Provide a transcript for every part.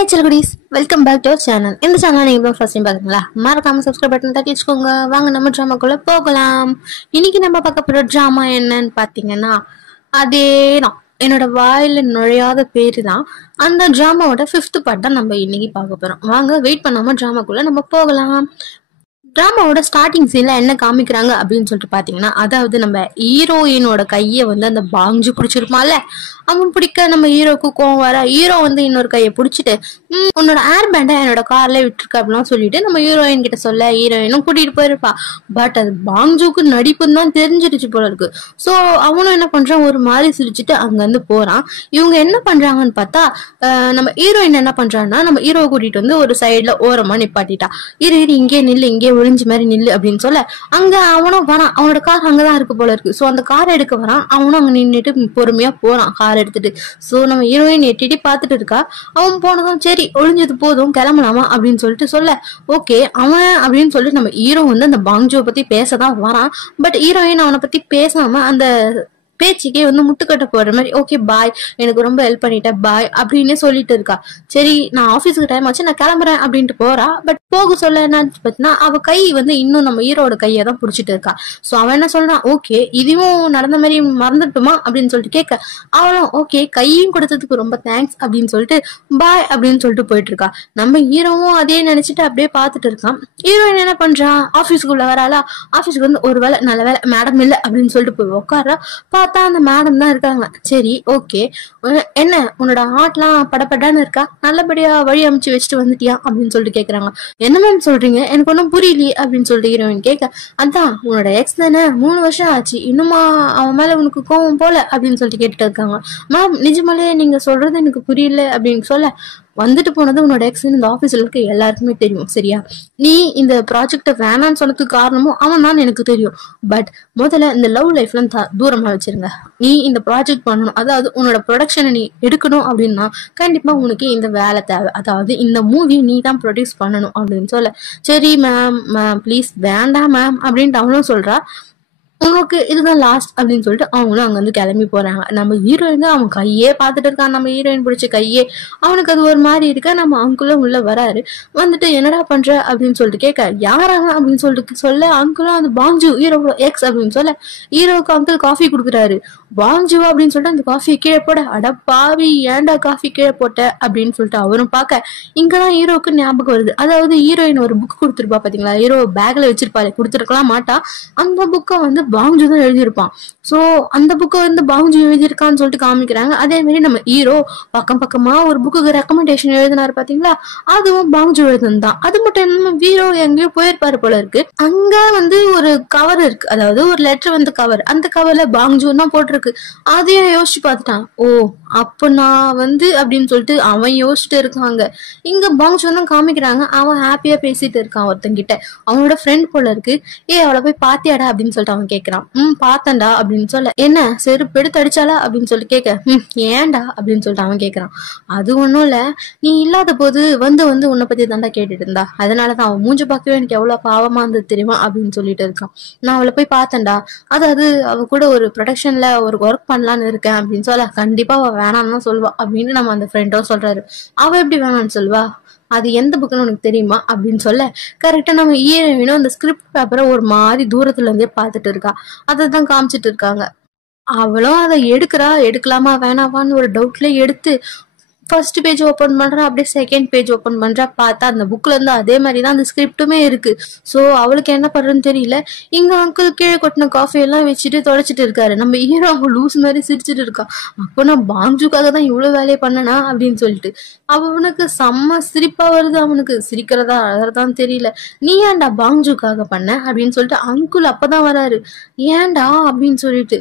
Hey Chalgudis, welcome back to our channel. In the channel நீங்க first time பாக்குறீங்களா? மறக்காம subscribe button தட்டி வச்சுக்கோங்க. வாங்க நம்ம டிராமாக்குள்ள போகலாம். இன்னைக்கு நம்ம பார்க்க போற டிராமா என்னன்னு பாத்தீங்கன்னா அதேதான். என்னோட வாயில நுழையாத பேரு தான். அந்த டிராமாவோட 5th பார்ட் தான் நம்ம இன்னைக்கு பார்க்க போறோம். வாங்க வெயிட் பண்ணாம டிராமாக்குள்ள நம்ம போகலாம். டிராமாவோட ஸ்டார்டிங் சீன்ல என்ன காமிக்கிறாங்க அப்படின்னு சொல்லிட்டு பாத்தீங்கன்னா, அதாவது நம்ம ஹீரோயினோட கைய வந்து அந்த பாங்ஜு பிடிச்சிருப்பான்ல, அவன் பிடிக்க நம்ம ஹீரோக்கு கோவம் வர, ஹீரோ வந்து இன்னொரு கையை பிடிச்சிட்டு உன்னோட ஏர் பேண்டை என்னோட கார்ல விட்டுருக்க அப்படிலாம் சொல்லிட்டு நம்ம ஹீரோயின் கிட்ட சொல்ல ஹீரோயினும் கூட்டிட்டு போயிருப்பா. பட் அது பாங்ஜுக்கு நடிப்புன்னு தான் தெரிஞ்சிருச்சு போல இருக்கு. சோ அவனும் என்ன பண்றான், ஒரு மாதிரி சிரிச்சுட்டு அங்க இருந்து போறான். இவங்க என்ன பண்றாங்கன்னு பார்த்தா, நம்ம ஹீரோயின் என்ன பண்றான்னா நம்ம ஹீரோவை கூட்டிட்டு வந்து ஒரு சைட்ல ஓரமா நிப்பாட்டிட்டா. இரு இங்கே நில்லு, இங்கே ஒளிஞ்சு மாதிரி நில்லு அப்படின்னு சொல்ல அங்க அவனும் வரான். அவனோட கார் அங்கதான் இருக்கு போல இருக்கு. சோ அந்த காரை எடுக்க வரான். அவனும் அங்க நின்றுட்டு பொறுமையா போறான் கார் எடுத்துட்டு. சோ நம்ம ஹீரோயின் எட்டிட்டு பாத்துட்டு இருக்கா. அவன் போனதும் சரி ஒளிஞ்சது போதும் கிளம்பலாமா அப்படின்னு சொல்லிட்டு சொல்ல, ஓகே அவன் அப்படின்னு சொல்லிட்டு நம்ம ஹீரோ வந்து அந்த பாங்ஜுவை பத்தி பேசதான் வரான். பட் ஹீரோயின் அவனை பத்தி பேசாம அந்த பேச்சுக்கே வந்து முட்டுக்கட்ட போடுற மாதிரி, ஓகே பாய், எனக்கு ரொம்ப ஹெல்ப் பண்ணிட்டேன் பாய் அப்படின்னு சொல்லிட்டு இருக்கா. சரி நான் ஆபீஸ்க்கு டைம் ஆச்சு நான் கிளம்புறேன் அப்படின்ட்டு போறா. பட் போக சொல்ல என்ன பார்த்தீங்கன்னா, அவ கை வந்து இன்னும் நம்ம ஹீரோட கையை தான் பிடிச்சிட்டு இருக்கா. சோ அவன் என்ன சொல்றான், ஓகே இதுவும் நடந்த மாதிரி மறந்துட்டுமா அப்படின்னு சொல்லிட்டு கேட்க, அவளும் ஓகே கையும் கொடுத்ததுக்கு ரொம்ப தேங்க்ஸ் அப்படின்னு சொல்லிட்டு பாய் அப்படின்னு சொல்லிட்டு போயிட்டு இருக்கா. நம்ம ஹீரோவும் அதே நினைச்சிட்டு அப்படியே பாத்துட்டு இருக்கான். ஹீரோயின் என்ன பண்றான், ஆபீஸ்க்குள்ள வராளா, ஆபீஸ்க்கு வந்து ஒரு வேலை நல்ல வேலை மேடம் இல்ல அப்படின்னு சொல்லிட்டு போய் உட்காரா. பார்த்தா அந்த மேடம் தான் இருக்காங்க. சரி ஓகே, என்ன உன்னோட ஆட்லாம் படப்படான்னு இருக்கா, நல்லபடியா வழி அமைச்சு வச்சுட்டு வந்துட்டியா அப்படின்னு சொல்லிட்டு கேக்குறாங்க. என்ன மேம் சொல்றீங்க, எனக்கு ஒன்னும் புரியலையே அப்படின்னு சொல்லிட்டு ஹீரோயின் கேட்க, அதான் உன்னோட எக்ஸ் தானே 3 வருஷம் ஆச்சு, இன்னுமா அவன் மேல உனக்கு கோவம் போல அப்படின்னு சொல்லிட்டு கேட்டுட்டு இருக்காங்க. மேம் நிஜமாலே நீங்க சொல்றது எனக்கு புரியல அப்படின்னு சொல்ல, வந்துட்டு போனது உன்னோட எக்ஸ் இந்த ஆபீஸ்ல இருக்க எல்லாருக்குமே தெரியும் சரியா, நீ இந்த ப்ராஜெக்ட வேணான்னு சொன்னதுக்கு காரணமும் அவன் தான் எனக்கு தெரியும். பட் முதல்ல இந்த லவ் லைஃப்ல தூரமா வச்சிருங்க. நீ இந்த ப்ராஜெக்ட் பண்ணணும், அதாவது உன்னோட ப்ரொடக்ஷனை நீ எடுக்கணும் அப்படின்னா கண்டிப்பா உனக்கு இந்த வேலை தேவை, அதாவது இந்த மூவி நீ தான் ப்ரொடியூஸ் பண்ணணும் அப்படின்னு சொல்ல, சரி மேம் ப்ளீஸ் வேண்டாம் மேம் அப்படின்ட்டு அவனும் சொல்றா. உங்களுக்கு இதுதான் லாஸ்ட் அப்படின்னு சொல்லிட்டு அவங்களும் அங்க வந்து கிளம்பி போறாங்க. நம்ம ஹீரோயின் அவன் கையே பாத்துட்டு இருக்கான், நம்ம ஹீரோயின் பிடிச்ச கையே. அவனுக்கு அது ஒரு மாதிரி இருக்க, நம்ம அங்குளும் உள்ள வராரு. வந்துட்டு என்னடா பண்ற அப்படின்னு சொல்லிட்டு கேட்க, யாராங்க அப்படின்னு சொல்லிட்டு சொல்ல, அங்குளும் அந்த பாங்ஜு ஹீரோ எக்ஸ் அப்படின்னு சொல்ல, ஹீரோவுக்கு அங்கிள் காஃபி கொடுக்குறாரு. பாங்ஜு அப்படின்னு சொல்லிட்டு அந்த காஃபியை கீழே போட, அட பாவி ஏன்டா காஃபி கீழே போட்ட அப்படின்னு சொல்லிட்டு அவரும் பார்க்க, இங்கதான் ஹீரோவுக்கு ஞாபகம் வருது. அதாவது ஹீரோயின் ஒரு புக் கொடுத்துருப்பா பாத்தீங்களா, ஹீரோ பேக்ல வச்சிருப்பாரு, கொடுத்துருக்கலாம் மாட்டா. அந்த புக்கை வந்து பாங்ஜு தான் எழுதியிருப்பான். சோ அந்த புக்கை வந்து பாங்ஜு எழுதியிருக்கான்னு சொல்லிட்டு காமிக்கிறாங்க. அதே மாதிரி நம்ம ஹீரோ பக்கம் பக்கமா ஒரு புக்கு ரெக்கமெண்டேஷன் எழுதினாரு பாத்தீங்களா, அதுவும் பாங்ஜு எழுதுனதுதான். அது மட்டும் இல்லாம ஹீரோ எங்கேயோ போயிருப்பாரு போல இருக்கு. அங்க வந்து ஒரு கவர் இருக்கு, அதாவது ஒரு லெட்டர் வந்து கவர், அந்த கவர்ல பாங்ஜு தான் போட்டிருக்கு. அதையும் யோசிச்சு பார்த்துட்டான். ஓ அப்ப நான் வந்து அப்படின்னு சொல்லிட்டு அவன் யோசிச்சுட்டு இருக்காங்க. இங்க பாங்ஜு தான் காமிக்கிறாங்க. அவன் ஹாப்பியா பேசிட்டு இருக்கான் ஒருத்தங்கிட்ட, அவனோட ஃப்ரெண்ட் போல இருக்கு. அவளை போய் பாத்தியாடா அப்படின்னு சொல்லிட்டு அவன் கேக்குறான். பாத்தண்டா அப்படின்னு சொல்ல, என்ன செருப்பு எடுத்து அடிச்சாலா அப்படின்னு சொல்லிட்டு கேட்க, ஏன்டா அப்படின்னு சொல்லிட்டு அவன் கேக்குறான். அது ஒண்ணும் இல்ல, நீ இல்லாத போது வந்து வந்து உன்னை பத்தி தாண்டா கேட்டுட்டு இருந்தா, அதனாலதான் அவன் மூஞ்ச பார்க்கவே எனக்கு எவ்வளவு பாவமா இருந்தது தெரியுமா அப்படின்னு சொல்லிட்டு இருக்கான். நான் அவளை போய் பார்த்தேன்டா, அதாவது அவ கூட ஒரு ப்ரொடக்ஷன்ல ஒரு ஒர்க் பண்ணலான்னு இருக்கேன் அப்படின்னு சொல்ல, கண்டிப்பா அவ வேணான்னு தான் சொல்லுவா அப்படின்னு நம்ம அந்த ஃப்ரெண்டோ சொல்றாரு. அவ எப்படி வேணான்னு சொல்லுவா, அது எந்த புக்குன்னு உனக்கு தெரியுமா அப்படின்னு சொல்ல, கரெக்டா நம்ம ஹீரோயினும் அந்த ஸ்கிரிப்ட் பேப்பரை ஒரு மாதிரி தூரத்துல இருந்தே பாத்துட்டு இருக்கா. அதான் காமிச்சிட்டு இருக்காங்க. அவளும் அதை எடுக்கலாமா வேணாவான்னு ஒரு டவுட்ல எடுத்து ஃபர்ஸ்ட் பேஜ் ஓபன் பண்றா, அப்படியே செகண்ட் பேஜ் ஓபன் பண்றா. பார்த்தா அந்த புக்ல இருந்து அதே மாதிரிதான் அந்த ஸ்கிரிப்டுமே இருக்கு. சோ அவளுக்கு என்ன பண்றதுன்னு தெரியல. இங்க அங்கிள் கீழே கொட்டின காஃபி எல்லாம் வச்சுட்டு தொலைச்சிட்டு இருக்காரு. நம்ம ஹீரோ அவங்க லூஸ் மாதிரி சிரிச்சிட்டு இருக்கா. அப்போ நான் பாங்ஜுக்காக தான் இவ்வளவு வேலையை பண்ணனா அப்படின்னு சொல்லிட்டு அவனுக்கு செம்ம சிரிப்பா வருது. அவனுக்கு சிரிக்கிறதா அழறதான் தெரியல. நீ ஏன்டா பாங்ஜுக்காக பண்ண அப்படின்னு சொல்லிட்டு அங்குள் அப்பதான் வராரு. ஏன்டா அப்படின்னு சொல்லிட்டு,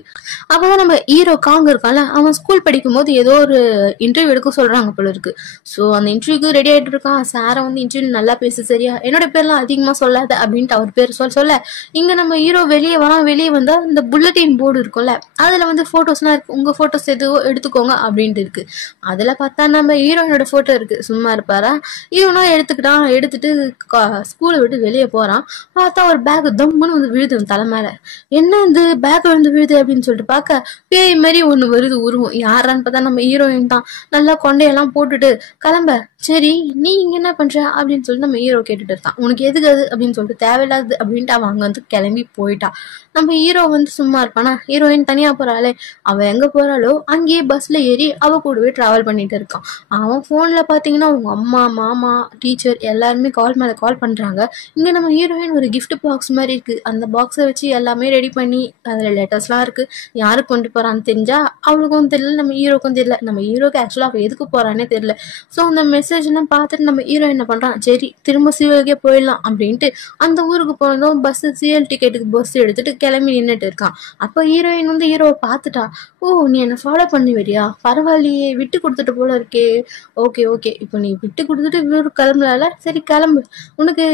அப்பதான் நம்ம ஹீரோ காங்க இருக்கான்ல, அவன் ஸ்கூல் படிக்கும் போது ஏதோ ஒரு இன்டர்வியூ எடுக்க சொல்றாங்க போல இருக்கு. சோ அந்த இன்டர்வியூக்கு ரெடி ஆயிட்டு இருக்கான். சார வந்து இன்டர்வியூ நல்லா பேசு சரியா, என்னோட பேர்லாம் அதிகமா சொல்லாத அப்படின்ட்டு அவர் பேர் சொல்ல, இங்க நம்ம ஹீரோ வெளியே வரான். வெளியே வந்தா இந்த புல்லட்டின் போர்டு இருக்கும்ல, அதுல வந்து போட்டோஸ்லாம் இருக்கு. உங்க போட்டோஸ் எதுவோ எடுத்துக்கோங்க அப்படின்ட்டு இருக்கு. அதுல பார்த்தா நம்ம ஹீரோனோட போட்டோ இருக்கு. சும்மா இருப்பாரா, ஹீரோனா எடுத்துக்கிட்டான். எடுத்துட்டு ஸ்கூலை விட்டு வெளியே போறான். பார்த்தா ஒரு பேக் தம்முன்னு வந்து விழுது தலை மேல. என்ன இந்த பேக் வந்து விழுது அப்படின்னு சொல்லிட்டு பார்க்க, பேய் மாதிரி ஒண்ணு வருது உருவம். யாரான்னு பார்த்தா நம்ம ஹீரோயின் தான். நல்லா கொண்ட கொண்டையெல்லாம் போட்டுட்டு கிளம்ப. சரி நீ இங்க என்ன பண்ற அப்படின்னு சொல்லிட்டு நம்ம ஹீரோ கேட்டுட்டு இருக்கான். உனக்கு எதுக்கு அது அப்படின்னு சொல்லிட்டு தேவையில்லாது அப்படின்ட்டு அவன் அங்க வந்து கிளம்பி போயிட்டா. நம்ம ஹீரோ வந்து சும்மா இருப்பானா, ஹீரோயின் தனியா போறாளே, அவ எங்க போறாளோ அங்கேயே பஸ்ல ஏறி அவ கூடவே டிராவல் பண்ணிட்டு இருக்கான். அவன் போன்ல பாத்தீங்கன்னா அவங்க அம்மா, மாமா, டீச்சர் எல்லாருமே கால் மேல கால் பண்றாங்க. இங்க நம்ம ஹீரோயின் ஒரு கிஃப்ட் பாக்ஸ் மாதிரி இருக்கு, அந்த பாக்ஸை வச்சு எல்லாமே ரெடி பண்ணி அதுல லெட்டர்ஸ்லாம் இருக்கு. யாருக்கு கொண்டு போறான்னு தெரிஞ்சா அவளுக்கும் தெரியல, நம்ம ஹீரோக்கும் தெரியல. நம்ம ஹீரோக்கு ஆக்சுவலா அவ எதுக்கு போறானே தெரியல. ஸோ அந்த மெசேஜ் எல்லாம் பார்த்துட்டு நம்ம ஹீரோ என்ன பண்றான், சரி திரும்ப சிவகே போயிடலாம் அப்படின்ட்டு அந்த ஊருக்கு போனதும் பஸ் சிஎல் டிக்கெட்டுக்கு பஸ் எடுத்துட்டு கிளம்பி நின்றுட்டு இருக்கான். அப்போ ஹீரோயின் வந்து ஹீரோவை பார்த்துட்டா. ஓ நீ என்ன ஃபாலோ பண்ணி வரியா, பரவாயில்லையே, விட்டு கொடுத்துட்டு போல இருக்கே. ஓகே ஓகே, இப்போ நீ விட்டு கொடுத்துட்டு இவ்வளோ கிளம்பலால, சரி கிளம்பு, உனக்கு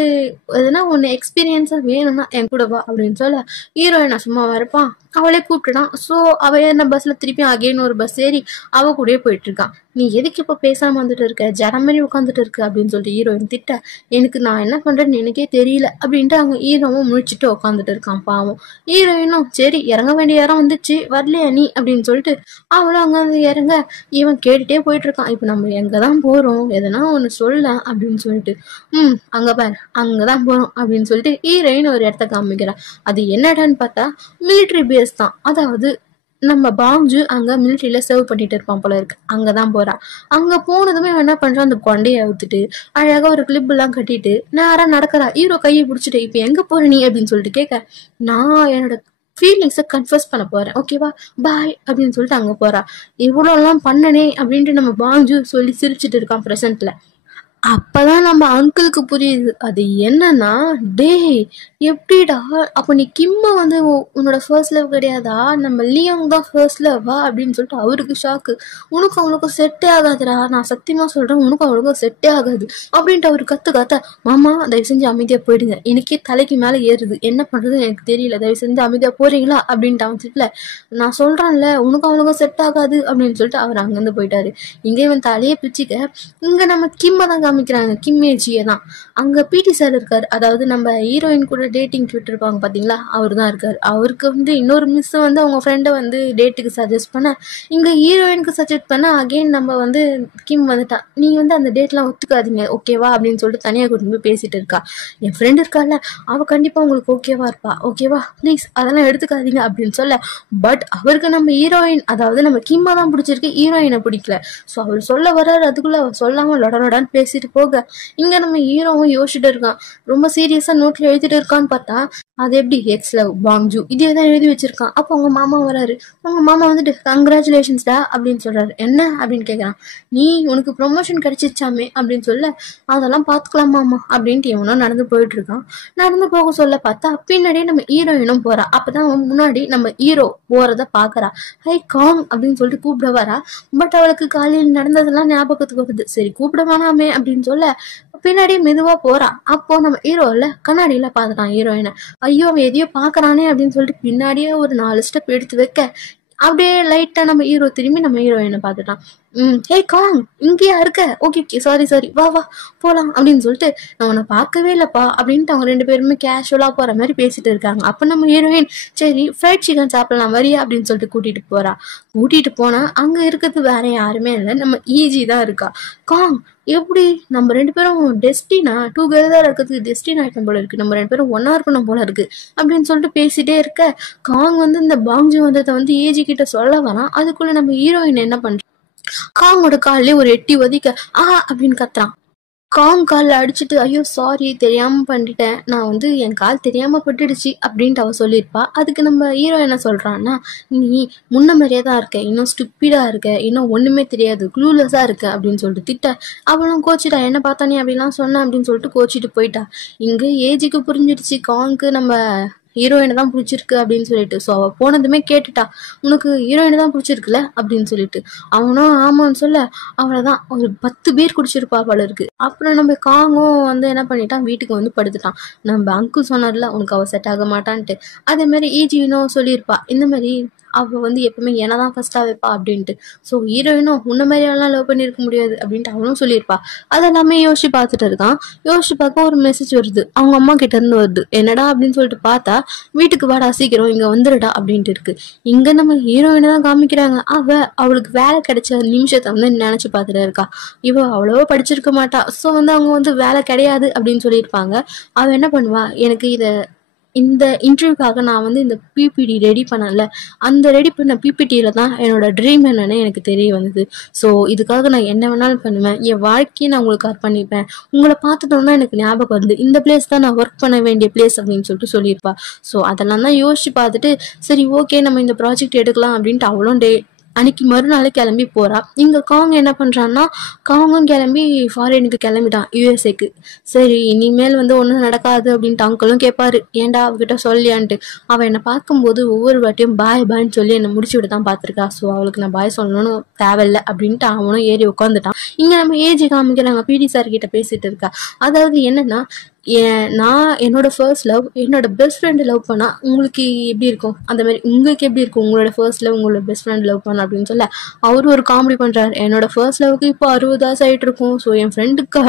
எதுனா ஒன்று எக்ஸ்பீரியன்ஸா வேணும்னா என் கூட வா அப்படின்னு சொல்ல ஹீரோயினை சும்மா இருப்பான். அவளே கூப்பிட்டுடான். ஸோ அவ என்ன பஸ்ல திருப்பி அகைன் ஒரு பஸ் ஏறி அவ கூடயே போயிட்டு இருக்கான். நீ எதுக்கு இப்போ பேசாம வந்துட்டு இருக்க, ஜடம் மாதிரி உட்காந்துட்டு இருக்கு அப்படின்னு சொல்லிட்டு ஹீரோயின் திட்ட, எனக்கு நான் என்ன பண்றேன்னு எனக்கே தெரியல அப்படின்ட்டு அவங்க ஹீரோவும் முழிச்சுட்டு உட்காந்துட்டு இருக்கான். பாவம் ஹீரோயினும் சரி இறங்க வேண்டிய இடம் வந்துச்சு, வரலையா நீ அப்படின்னு சொல்லிட்டு அவளும் அங்க வந்து இறங்க. இவன் கேட்டுட்டே போயிட்டு இருக்கான். இப்போ நம்ம எங்கதான் போறோம், எதனா ஒண்ணு சொல்லலாம் அப்படின்னு சொல்லிட்டு, அங்க பாரு அங்கதான் போறோம் அப்படின்னு சொல்லிட்டு ஹீரோயின் ஒரு இடத்த காமிக்கிறா. அது என்னடான்னு பார்த்தா மிலிட்ரி பேஸ் தான். அதாவது நம்ம பாங்ஜு அங்க மிலிட்ரியில சர்வ் பண்ணிட்டு இருப்பான் போல இருக்கு, அங்கதான் போறா. அங்க போனதுமே என்ன பண்றான், அந்த கொண்டையை அவுத்துட்டு அழகா ஒரு கிளிப் எல்லாம் கட்டிட்டு நேரா நடக்கிறா. ஹீரோ கையை பிடிச்சிட்டு இப்ப எங்க போற நீ அப்படின்னு சொல்லிட்டு கேட்க, நான் என்னோட ஃபீலிங்ஸை கன்ஃபர்ஸ் பண்ண போறேன், ஓகேவா, பாய் அப்படின்னு சொல்லிட்டு அங்க போறா. இவ்வளோ எல்லாம் பண்ணனே அப்படின்ட்டு நம்ம பாங்ஜு சொல்லி சிரிச்சிட்டு இருக்கான் பிரசன்ட்ல. அப்பதான் நம்ம அங்கிளுக்கு புரியுது அது என்னன்னா, டேய் எப்படிடா அப்ப நீ கிம்ம வந்து உன்னோட ஃபர்ஸ்ட் லவ் கிடையாதா, நம்ம லியோங் தான் ஃபர்ஸ்ட் லவ்வா அப்படின்னு சொல்லிட்டு அவருக்கு ஷாக்கு. உனக்கும் அவனுக்கும் செட்டே ஆகாதுடா, நான் சத்தியமா சொல்றேன் உனக்கும் அவனுக்கும் செட்டே ஆகாது அப்படின்ட்டு அவரு கத்த, மாமா தயவு செஞ்சு அமைதியா போயிடுங்க, எனக்கே தலைக்கு மேல ஏறுது, என்ன பண்றது எனக்கு தெரியல, தயவு செஞ்சு அமைதியா போறீங்களா அப்படின்ட்டு அவன் திட்டல. நான் சொல்றேன்ல உனக்கும் அவனுக்கும் செட் ஆகாது அப்படின்னு சொல்லிட்டு அவர் அங்கிருந்து போயிட்டாரு. இங்க இவன் தலையே பிச்சுக்க, இங்க நம்ம கிம்ம தான் காமிக்கிறாங்க, கிம்மேஜியை தான். அங்க பிடி சார் இருக்காரு, அதாவது நம்ம ஹீரோயின் கூட டேட்டிங் விட்டுருப்பாங்க பாத்தீங்களா, அவர் தான் இருக்காரு. அவருக்கு வந்து இன்னொரு மிஸ் வந்து அவங்க ஃப்ரெண்டை வந்து டேட்டுக்கு சஜஸ்ட் பண்ண, இங்க ஹீரோயினுக்கு சஜஸ்ட் பண்ண அகைன் நம்ம வந்து கிம் வந்துட்டா, நீ வந்து அந்த டேட்லாம் ஒத்துக்காதீங்க ஓகேவா அப்படின்னு சொல்லிட்டு தனியா கூட்டு போய் பேசிட்டு இருக்கா. என் ஃப்ரெண்ட் இருக்கால அவ கண்டிப்பா உங்களுக்கு ஓகேவா இருப்பா, ஓகேவா ப்ளீஸ் அதெல்லாம் எடுத்துக்காதீங்க அப்படின்னு சொல்ல, பட் அவருக்கு நம்ம ஹீரோயின் அதாவது நம்ம கிம்மா தான் பிடிச்சிருக்கு, ஹீரோயினை பிடிக்கல. ஸோ அவர் சொல்ல வர்றாரு, அதுக்குள்ள அவர் சொல்லாம லொடலொடான்னு பேசிட்டு போக இங்க நம்ம ஹீரோவும் யோசிச்சுட்டு இருக்கான். ரொம்ப சீரியஸா நோட்ல எழுதிட்டு இருக்கான்னு பார்த்தா அது எப்படி எக்ஸ் லவ் பாங்ஜு இதே தான் எழுதி வச்சிருக்கான். அப்போ அவங்க மாமா வராரு. அவங்க மாமா வந்துட்டு கங்க்ராச்சுலேஷன்ஸ்டா அப்படின்னு சொல்றாரு. என்ன அப்படின்னு கேட்கறான். நீ உனக்கு ப்ரொமோஷன் கிடைச்சிச்சாமே அப்படின்னு சொல்ல, அதெல்லாம் பாத்துக்கலாமாமா அப்படின்ட்டு இவனும் நடந்து போயிட்டு இருக்கான். நடந்து போக சொல்ல பார்த்தா பின்னாடியே நம்ம ஹீரோயினும் போறா. அப்பதான் அவன் முன்னாடி நம்ம ஹீரோ போறத பாக்குறா. ஹை காங் அப்படின்னு சொல்லிட்டு கூப்பிட வரா. பட் அவளுக்கு காலையில் நடந்ததெல்லாம் ஞாபகத்துக்கு வருது. சரி கூப்பிட வேணாமே அப்படின்னு சொல்ல பின்னாடியே மெதுவா போறா. அப்போ நம்ம ஹீரோ இல்ல கண்ணாடியில பாத்துட்டான் ஹீரோயினை. ஐயோ அவன் எதையோ பாக்குறானே அப்படின்னு சொல்லிட்டு பின்னாடியே ஒரு 4 ஸ்டெப் எடுத்து வைக்க அப்படியே லைட்டா நம்ம ஹீரோ திரும்பி நம்ம ஹீரோயினை பாத்துட்டான். ஹே காங் இங்கேயா இருக்க, ஓகே ஓகே சாரி வா வா போலாம் அப்படின்னு சொல்லிட்டு, நான் உன்னை பார்க்கவே இல்லப்பா அப்படின்ட்டு அவங்க 2 பேருமே கேஷுவலா போற மாதிரி பேசிட்டு இருக்காங்க. அப்ப நம்ம ஹீரோயின் சரி ஃப்ரைட் சிக்கன் சாப்பிடலாம் வரியா அப்படின்னு சொல்லிட்டு கூட்டிட்டு போனா அங்க இருக்கிறது வேற யாருமே இல்லை, நம்ம ஈஜி தான் இருக்கா. காங் எப்படி நம்ம 2 பேரும் டெஸ்டினா டுகெதர் இருக்கிறதுக்கு டெஸ்டின் ஆயிட்டம் போல இருக்கு, நம்ம 2 பேரும் ஒன்னா இருக்கணும் போல இருக்கு அப்படின்னு சொல்லிட்டு பேசிட்டே இருக்க, காங் வந்து இந்த பாங்ஜி வந்ததை வந்து ஏஜி கிட்ட சொல்ல வரான். அதுக்குள்ள நம்ம ஹீரோயின் என்ன பண்ற, காங்கோட காலிலே ஒரு எட்டி ஒதிக்க அப்படின்னு கத்துறான். காங் காலில் அடிச்சுட்டு ஐயோ சாரி தெரியாம பண்ணிட்டேன், நான் வந்து என் கால் தெரியாம பட்டுடுச்சு அப்படின்ட்டு அவ சொல்லியிருப்பா. அதுக்கு நம்ம ஹீரோ என்ன சொல்றான்னா, நீ முன்ன மாதிரியே தான் இருக்க, இன்னும் ஸ்டூப்பிடா இருக்க, இன்னும் ஒண்ணுமே தெரியாது க்ளூலெஸ்ஸா இருக்க அப்படின்னு சொல்லிட்டு திட்ட, அவளும் கோச்சிட்டா, என்ன பார்த்தா நீ அப்படிலாம் சொன்ன அப்படின்னு சொல்லிட்டு கோச்சிட்டு போயிட்டா. இங்க ஏஜிக்கு புரிஞ்சிடுச்சு காங்க்கு நம்ம ஹீரோயினை தான் பிடிச்சிருக்கு அப்படின்னு சொல்லிட்டு. ஸோ அவள் போனதுமே கேட்டுட்டா, உனக்கு ஹீரோயினை தான் பிடிச்சிருக்குல்ல அப்படின்னு சொல்லிட்டு. அவனும் ஆமான்னு சொல்ல, அவ்வளோதான் ஒரு 10 பேர் குடிச்சிருப்பா போல இருக்கு. அப்புறம் நம்ம காங்கும் வந்து என்ன பண்ணிட்டான், வீட்டுக்கு வந்து படுத்துட்டான். நம்ம அங்கிள் சொன்னார்ல உனக்கு அவள் செட் ஆக மாட்டான்ட்டு, அதே மாதிரி ஈஜினும் சொல்லியிருப்பா இந்த மாதிரி அவள் வந்து எப்பவுமே என்ன தான் ஃபர்ஸ்ட்டாக வைப்பா அப்படின்ட்டு. ஸோ ஹீரோயினும் முன்ன மாதிரி எல்லாம் லவ் பண்ணியிருக்க முடியாது அப்படின்ட்டு அவனும் சொல்லியிருப்பா. அதெல்லாமே யோசிச்சு பார்த்துட்டு இருக்கான். யோசிச்சு பார்க்க ஒரு மெசேஜ் வருது, அவங்க அம்மா கிட்ட இருந்து வருது. என்னடா அப்படின்னு சொல்லிட்டு பார்த்தா, வீட்டுக்கு வாடா சீக்கிரம் இங்க வந்துடுடா அப்படின்ட்டு இருக்கு. இங்க நம்ம ஹீரோயினை தான் காமிக்கிறாங்க. அவளுக்கு வேலை கிடைச்ச நிமிஷத்தை வந்து நினைச்சு பார்த்துட்டு இருக்கா. இவ அவ்வளவோ படிச்சிருக்க மாட்டா. ஸோ வந்து அவங்க வந்து வேலை கிடையாது அப்படின்னு சொல்லியிருப்பாங்க. அவ என்ன பண்ணுவா, எனக்கு இந்த இன்டர்வியூக்காக நான் வந்து இந்த பிபிடி ரெடி பண்ணல, அந்த ரெடி பண்ண பிபிடியில தான் என்னோட ட்ரீம் என்னன்னு எனக்கு தெரிய வந்தது. ஸோ இதுக்காக நான் என்ன வேணாலும் பண்ணுவேன், என் வாழ்க்கையை நான் உங்களுக்கு அர்ப்பணிப்பேன், உங்களை பார்த்துட்டோம்னா எனக்கு ஞாபகம் வருது, இந்த பிளேஸ் தான் நான் ஒர்க் பண்ண வேண்டிய பிளேஸ் அப்படின்னு சொல்லிட்டு சொல்லியிருப்பா. ஸோ அதெல்லாம் தான் யோசிச்சு பார்த்துட்டு சரி ஓகே நம்ம இந்த ப்ராஜெக்ட் எடுக்கலாம் அப்படின்ட்டு அவளும் அன்னைக்கு மறுநாள் கிளம்பி போறா. இங்க காங் என்ன பண்றான்னா, காங்கும் கிளம்பி ஃபாரினுக்கு கிளம்பிட்டான், யூஎஸ்ஏக்கு. சரி இனிமேல் வந்து ஒன்றும் நடக்காது அப்படின்ட்டு அங்கிளும் கேட்பாரு, ஏன்டா அவகிட்ட சொல்லியான்ட்டு. அவள் என்னை பார்க்கும்போது ஒவ்வொரு வாட்டியும் பாய் பாய்ன்னு சொல்லி என்னை முடிச்சு விட தான் பார்த்துருக்கா. ஸோ அவளுக்கு நான் பாய் சொல்லணும்னு தேவையில்லை அப்படின்ட்டு அவனும் ஏறி உட்காந்துட்டான். இங்க நம்ம ஏஜி காமிக்கிறாங்க, பிடி சார் கிட்ட பேசிட்டு இருக்கா. அதாவது என்னன்னா, நான் என்னோட ஃபர்ஸ்ட் லவ் என்னோட பெஸ்ட் ஃப்ரெண்டு லவ் பண்ணா உங்களுக்கு எப்படி இருக்கும், அந்த மாதிரி உங்களுக்கு எப்படி இருக்கும் உங்களோட ஃபர்ஸ்ட் லவ் உங்களோட பெஸ்ட் ஃப்ரெண்ட் லவ் பண்ண அப்படின்னு சொல்ல அவரு ஒரு காமெடி பண்றாரு. என்னோட ஃபர்ஸ்ட் லவ்க்கு இப்போ 60 ஆயிட்டு இருக்கும். ஸோ என் ஃப்ரெண்டுக்கு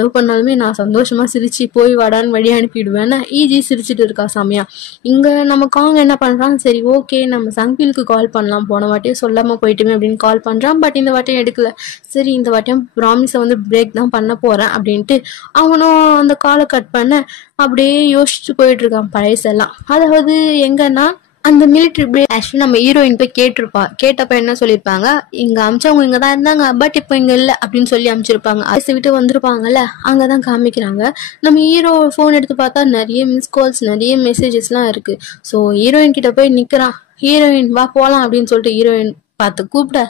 லவ் பண்ணாலுமே நான் சந்தோஷமா சிரிச்சு போய் வாடான்னு வழி அனுப்பிடுவேன். ஈஸி சிரிச்சுட்டு இருக்கா சாமியா. இங்க நம்ம காங் என்ன பண்றான், சரி ஓகே நம்ம சங்கிலுக்கு கால் பண்ணலாம், போன வாட்டியும் சொல்லாம போயிட்டுமே அப்படின்னு கால் பண்றான். பட் இந்த வாட்டியும் எடுக்கல. சரி இந்த வாட்டியும் ப்ராமிஸை வந்து பிரேக் தான் பண்ண போறேன் அப்படின்ட்டு அவனும் அந்த காலை கட் பண்ண அப்படியே யோசிச்சு போயிட்டு இருக்கான் பழசெல்லாம். அதாவது எங்கன்னா அந்த மிலிட்ரி பிரேக் ஆக்சுவலி நம்ம ஹீரோயின் போய் கேட்டிருப்பா. கேட்டப்ப என்ன சொல்லியிருப்பாங்க, இங்க அமிச்சவங்க இங்க தான் இருந்தாங்க, பட் இப்போ இங்க இல்லை அப்படின்னு சொல்லி அமிச்சிருப்பாங்க. ஐஸ் விட்டு வந்திருப்பாங்கல்ல, அங்கதான் காமிக்கிறாங்க. நம்ம ஹீரோ ஃபோன் எடுத்து பார்த்தா நிறைய மிஸ் கால்ஸ் நிறைய மெசேஜஸ்லாம் இருக்கு. ஸோ ஹீரோயின் கிட்ட போய் நிக்கிறான். ஹீரோயின் வா போலாம் அப்படின்னு சொல்லிட்டு ஹீரோயின் பார்த்து கூப்பிட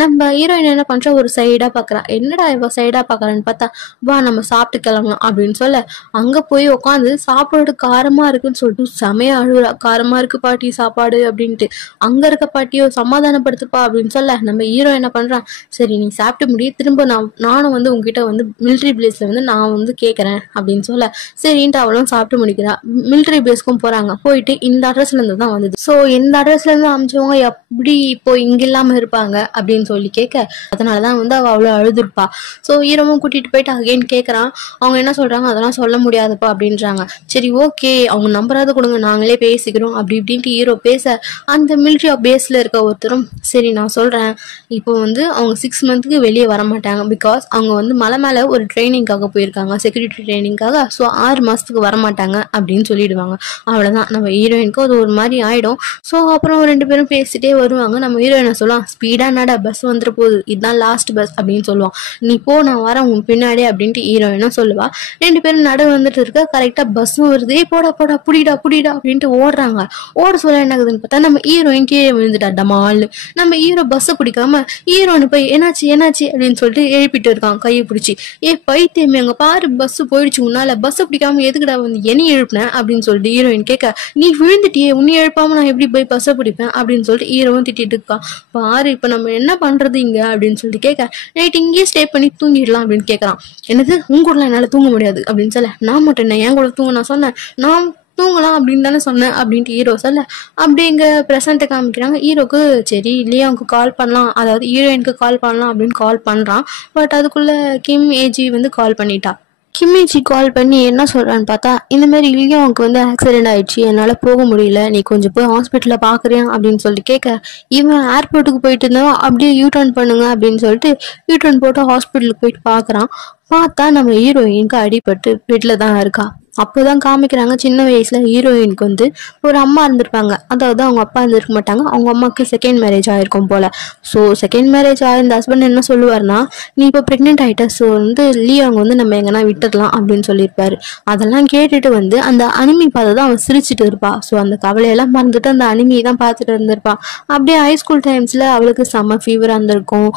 நம்ம ஹீரோயின் என்ன பண்ற, ஒரு சைடா பாக்குறா. என்னடா இவ சைடா பாக்குறான்னு பார்த்தா, வா நம்ம சாப்பிட்டு கிளம்பலாம் அப்படின்னு சொல்ல அங்க போய் உட்காந்து சாப்பாடு காரமா இருக்குன்னு சொல்லிட்டு செமையா அழுகுறா. காரமா இருக்கு பாட்டி சாப்பாடு அப்படின்ட்டு. அங்க இருக்க பாட்டியோ சமாதானப்படுத்துப்பா அப்படின்னு சொல்ல நம்ம ஹீரோ என்ன பண்றான், சரி நீ சாப்பிட்டு முடிய திரும்ப நானும் வந்து உங்ககிட்ட வந்து மிலிட்ரி பிளேஸ்ல வந்து நான் வந்து கேட்கறேன் அப்படின்னு சொல்ல சரின்ட்டு அவளும் சாப்பிட்டு முடிக்கிறா. மிலிட்ரி பிளேஸ்க்கும் போறாங்க. போயிட்டு இந்த அட்ரஸ்ல இருந்து தான் வந்தது. ஸோ இந்த அட்ரஸ்ல இருந்து அமைச்சவங்க எப்படி இப்போ இங்க இல்லாம இருப்பாங்க அப்படின்னு சொல்லி கேட்க அதனாலதான் வந்து அவ அவ்வளவு அழுதுருப்பா. ஸோ ஹீரோவும் கூட்டிட்டு போயிட்டு அகைன் கேட்கறான். அவங்க என்ன சொல்றாங்க, அதெல்லாம் சொல்ல முடியாதுப்பா அப்படின்றாங்க. சரி ஓகே அவங்க நம்பராது கொடுங்க நாங்களே பேசிக்கிறோம் அப்படி இப்படின்ட்டு ஹீரோ பேச அந்த மிலிட்ரி பேஸ்ல இருக்க ஒருத்தரும் சரி நான் சொல்றேன், இப்போ வந்து அவங்க 6 மந்த்துக்கு வெளியே வர மாட்டாங்க. பிகாஸ் அவங்க வந்து மலை மேல ஒரு ட்ரைனிங்காக போயிருக்காங்க, செக்யூரிட்டி ட்ரைனிங்காக. ஸோ 6 மாசத்துக்கு வரமாட்டாங்க அப்படின்னு சொல்லிடுவாங்க. அவ்வளவுதான் நம்ம ஹீரோயினுக்கும் அது ஒரு மாதிரி ஆயிடும். ஸோ அப்புறம் 2 பேரும் பேசிட்டே வருவாங்க. நம்ம ஹீரோயினை சொல்லலாம், ஸ்பீடா நட பஸ் வந்துட போகுது, இதுதான் லாஸ்ட் பஸ் அப்படின்னு சொல்லுவான். நீ போ நான் வரேன் உன் பின்னாடி அப்படின்ட்டு ஹீரோயினும் சொல்லுவா. 2 பேரும் நட வந்துட்டு இருக்க கரெக்டா பஸ்ஸும் வருது. போடா போடா புடிடா புடிடா அப்படின்ட்டு ஓடுறாங்க. ஓட சொல்ல என்ன ஆகுதுன்னு பார்த்தா நம்ம ஹீரோயின் கீழே விழுந்துட்டா டமால். நம்ம ஹீரோ பஸ்ஸை பிடிக்காம ஹீரோனு போய் என்னாச்சு என்னாச்சு அப்படின்னு சொல்லிட்டு எழுப்பிட்டு இருக்கான் கையை பிடிச்சி. பைத்தியமே அங்க பாரு பஸ் போயிடுச்சு, உன்னால பஸ்ஸை பிடிக்காம எதுக்குடா வந்து என்னை எழுப்பினேன் அப்படின்னு சொல்லிட்டு ஹீரோயின் கேட்க, நீ விழுந்துட்டியே உன்னை எழுப்பாம நான் எப்படி போய் பஸ்ஸை பிடிப்பேன் அப்படின்னு சொல்லிட்டு ஹீரோவும் திட்டிட்டு இருக்கான். பாரு இப்ப நம்ம என்ன பண்றது இங்க அப்படின்னு சொல்லிட்டு கேட்க, நைட் இங்கேயே ஸ்டே பண்ணி தூங்கிடலாம் அப்படின்னு கேட்கறான். என்னது உங்க கூடலாம் என்னால தூங்க முடியாது அப்படின்னு சொல்ல, நான் மட்டும் என்ன என் கூட தூங்க நான் சொன்னேன், நான் தூங்கலாம் அப்படின்னு தானே சொன்னேன் அப்படின்ட்டு ஹீரோ சொல்ல அப்படி இங்க ப்ரெசண்ட்டை காமிக்கிறாங்க. ஹீரோக்கு சரி இல்லையா அவங்க கால் பண்ணலாம், அதாவது ஹீரோயினுக்கு கால் பண்ணலாம் அப்படின்னு கால் பண்றான். பட் அதுக்குள்ள கிம் ஏஜி வந்து கால் பண்ணிட்டா. கிம்மிச்சி கால் பண்ணி என்ன சொல்றான்னு பார்த்தா, இந்த மாதிரி இல்லையும் அவனுக்கு வந்து ஆக்சிடென்ட் ஆயிடுச்சு, என்னால போக முடியல, நீ கொஞ்சம் போய் ஹாஸ்பிட்டல்ல பாக்குறியா அப்படின்னு சொல்லிட்டு கேட்க, இவன் ஏர்போர்ட்டுக்கு போயிட்டு இருந்தான். அப்படியே யூடர்ன் பண்ணுங்க அப்படின்னு சொல்லிட்டு யூடர்ன் போட்டு ஹாஸ்பிட்டலுக்கு போயிட்டு பாக்குறான். பார்த்தா நம்ம ஹீரோயினுக்கு அடிபட்டு பெட்ல தான் இருக்கா. அப்போதான் காமிக்கிறாங்க சின்ன வயசுல ஹீரோயினுக்கு வந்து ஒரு அம்மா இருந்திருப்பாங்க. அதாவது அவங்க அப்பா இருந்திருக்க மாட்டாங்க, அவங்க அம்மாவுக்கு செகண்ட் மேரேஜ் ஆயிருக்கும் போல. ஸோ செகண்ட் மேரேஜ் ஆயிருந்த ஹஸ்பண்ட் என்ன சொல்லுவாருன்னா, நீ இப்போ பிரெக்னென்ட் ஆயிட்ட, ஸோ வந்து லியோங்க வந்து நம்ம எங்கன்னா விட்டுடலாம் அப்படின்னு சொல்லியிருப்பாரு. அதெல்லாம் கேட்டுட்டு வந்து அந்த அனிமி பார்த்து தான் அவன் சிரிச்சுட்டு இருப்பா. ஸோ அந்த கவலையெல்லாம் மறந்துட்டு அந்த அனிமியை தான் பார்த்துட்டு இருந்திருப்பா. அப்படியே ஹை ஸ்கூல் டைம்ஸ்ல அவளுக்கு செம்ம ஃபீவரா இருந்திருக்கும்.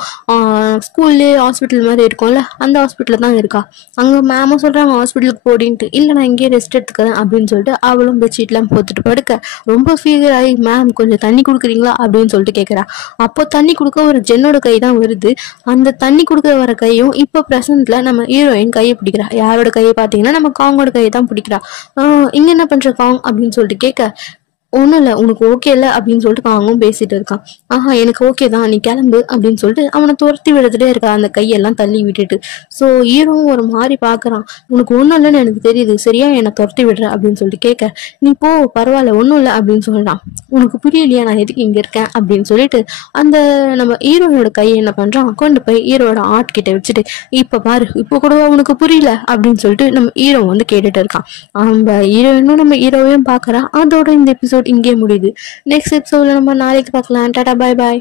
ஸ்கூல்லே ஹாஸ்பிட்டல் மாதிரி இருக்கும்ல, அந்த ஹாஸ்பிட்டல் தான் இருக்கா. அங்க மேமும் சொல்றாங்க ஹாஸ்பிட்டலுக்கு போடின்ட்டு. இல்லை நான் இங்கேயே ரெஸ்ட் எடுத்துக்கிறேன் அப்படின்னு சொல்லிட்டு அவளும் பெட்ஷீட்லாம் போத்துட்டு படுக்க ரொம்ப ஃபீவர் ஆகி, மேம் கொஞ்சம் தண்ணி கொடுக்குறீங்களா அப்படின்னு சொல்லிட்டு கேட்குறா. அப்போ தண்ணி கொடுக்க ஒரு ஜென்னோட கை தான் வருது. அந்த தண்ணி கொடுக்க வர கையும் இப்போ ப்ரெசன்ட்ல நம்ம ஹீரோயின் கையை பிடிக்கிறா. யாரோட கையை பார்த்தீங்கன்னா நம்ம காங்கோட கையை தான் பிடிக்கிறா. இங்க என்ன பண்ற காங் அப்படின்னு சொல்லிட்டு கேட்க, ஒன்றும் இல்லை, உனக்கு ஓகே இல்லை அப்படின்னு சொல்லிட்டு அவனும் பேசிட்டு இருக்கான். ஆஹா எனக்கு ஓகே தான், நீ கிளம்பு அப்படின்னு சொல்லிட்டு அவனை துரத்தி விடுறதுட்டே இருக்கா அந்த கையெல்லாம் தள்ளி விட்டுட்டு. ஸோ ஹீரோவும் ஒரு மாதிரி பார்க்குறான். உனக்கு ஒன்றும் இல்லைன்னு எனக்கு தெரியுது, சரியா என்னை துரத்தி விடுற அப்படின்னு சொல்லிட்டு கேட்க, நீ போ பரவாயில்ல ஒன்றும் இல்லை அப்படின்னு சொல்லலாம். உனக்கு புரியலையா நான் எதுக்கு இங்கே இருக்கேன் அப்படின்னு சொல்லிட்டு அந்த நம்ம ஹீரோனோட கையை என்ன பண்ணுறான், கொண்டு போய் ஹீரோட ஆர்ட் கிட்ட வச்சுட்டு, இப்போ பாரு இப்போ கூட உனக்கு புரியல அப்படின்னு சொல்லிட்டு நம்ம ஹீரோ வந்து கேட்டுட்டு இருக்கான். நம்ம ஹீரோயினும் நம்ம ஹீரோவையும் பார்க்குறான். அதோட இந்த எபிசோட் இங்கே முடியுது. நெக்ஸ்ட் எபிசோட்ல நம்ம நாளைக்கு பார்க்கலாம். டாடா, பாய் பாய்.